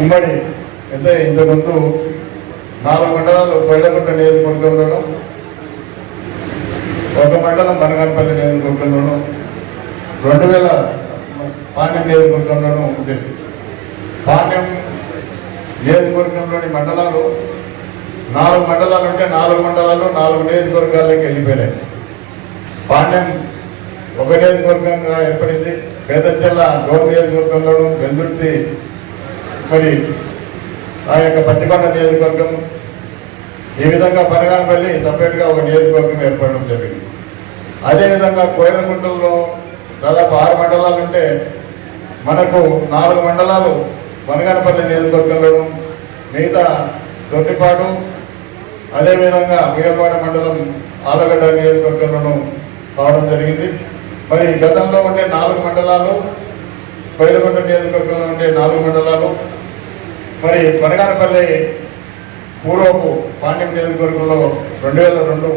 ఉమ్మడి అంటే ఇంతకుముందు 4 మండలాలు కొయ్యలగుట్ట నియోజకవర్గంలోనూ, ఒక మండలం బనగానపల్లి నియోజకవర్గంలోనూ, 2000 పాణ్యం నియోజకవర్గంలోనూ ఉండేది. పాణ్యం నియోజకవర్గంలోని మండలాలు 4 మండలాలు ఉంటే 4 మండలాలు 4 నియోజకవర్గాలకి వెళ్ళిపోయినాయి. పాణ్యం ఒక నియోజకవర్గంగా ఏర్పడింది. పేదచెల్ల గౌరవ నియోజకవర్గంలోనూ, వెల్దుర్తి మరి ఆ యొక్క పత్తికొండ నియోజకవర్గం, ఈ విధంగా బనగానపల్లి సపరేట్గా ఒక నియోజకవర్గం ఏర్పడడం జరిగింది. అదేవిధంగా కోయలగుంటలో దాదాపు 6 మండలాలు ఉంటే మనకు 4 మండలాలు బనగానపల్లి నియోజకవర్గంలోనూ, మిగతా దొడ్డిపాడు, అదేవిధంగా ఉయ్యలవాడ మండలం ఆలగడ్డ నియోజకవర్గంలోనూ కావడం జరిగింది. మరి గతంలో ఉండే 4 మండలాలు, కోయలగుంట నియోజకవర్గంలో ఉండే 4 మండలాలు, మరి బనగానపల్లి పూర్వపు పాణ్యం నియోజకవర్గంలో 2002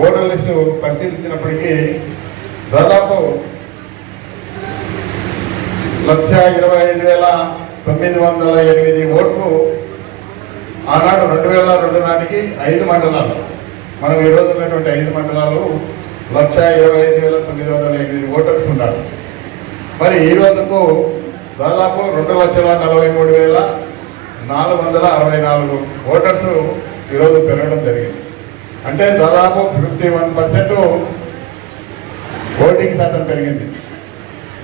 ఓటర్ల లిస్టు పరిశీలించినప్పటికీ దాదాపు 125,908 ఓట్లు ఆనాడు 2002 నాటికి 5 మండలాలు, మనం ఈరోజు ఉన్నటువంటి 5 మండలాలు 125,908 ఓటర్స్ ఉన్నారు. మరి ఈ రోజుకు దాదాపు 2,43,464 ఓటర్స్ ఈరోజు పెరగడం జరిగింది. అంటే దాదాపు 51% ఓటింగ్ శాతం పెరిగింది.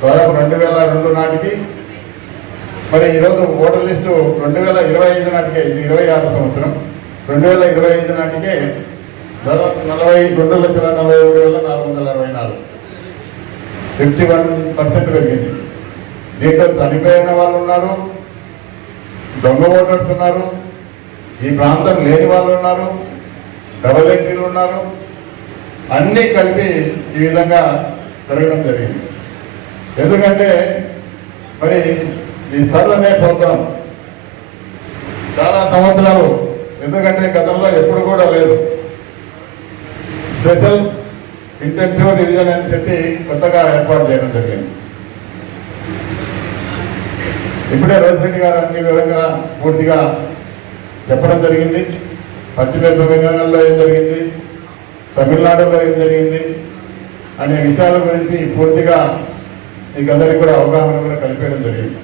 దాదాపు 2002 నాటికి, మరి ఈరోజు ఓటర్ లిస్టు 2025 నాటికే, ఇది 26 సంవత్సరం, 2025 నాటికే దాదాపు 2,43,464, 51% పెరిగింది. దీంట్లో చనిపోయిన వాళ్ళు ఉన్నారు, దొంగ ఓటర్స్ ఉన్నారు, ఈ ప్రాంతం లేని వాళ్ళు ఉన్నారు, డబల్ ఎంట్రీలు ఉన్నారు, అన్నీ కలిపి ఈ విధంగా జరగడం జరిగింది. ఎందుకంటే మరి ఈ సర్వ్ అనే ప్రోగ్రాం చాలా సంవత్సరాలు, ఎందుకంటే గతంలో ఎప్పుడు కూడా లేదు. స్పెషల్ ఇంటెన్సివ్ రివిజన్ అని చెప్పి కొత్తగా ఏర్పాటు చేయడం జరిగింది. ఇప్పుడే రోజిరెడ్డి గారు అన్ని వివరంగా పూర్తిగా చెప్పడం జరిగింది. పశ్చిమ బెంగాల్లో ఏం జరిగింది, తమిళనాడులో ఏం జరిగింది అనే విషయాల గురించి పూర్తిగా మీకు అందరికీ కూడా అవగాహన కూడా కల్పించడం జరిగింది.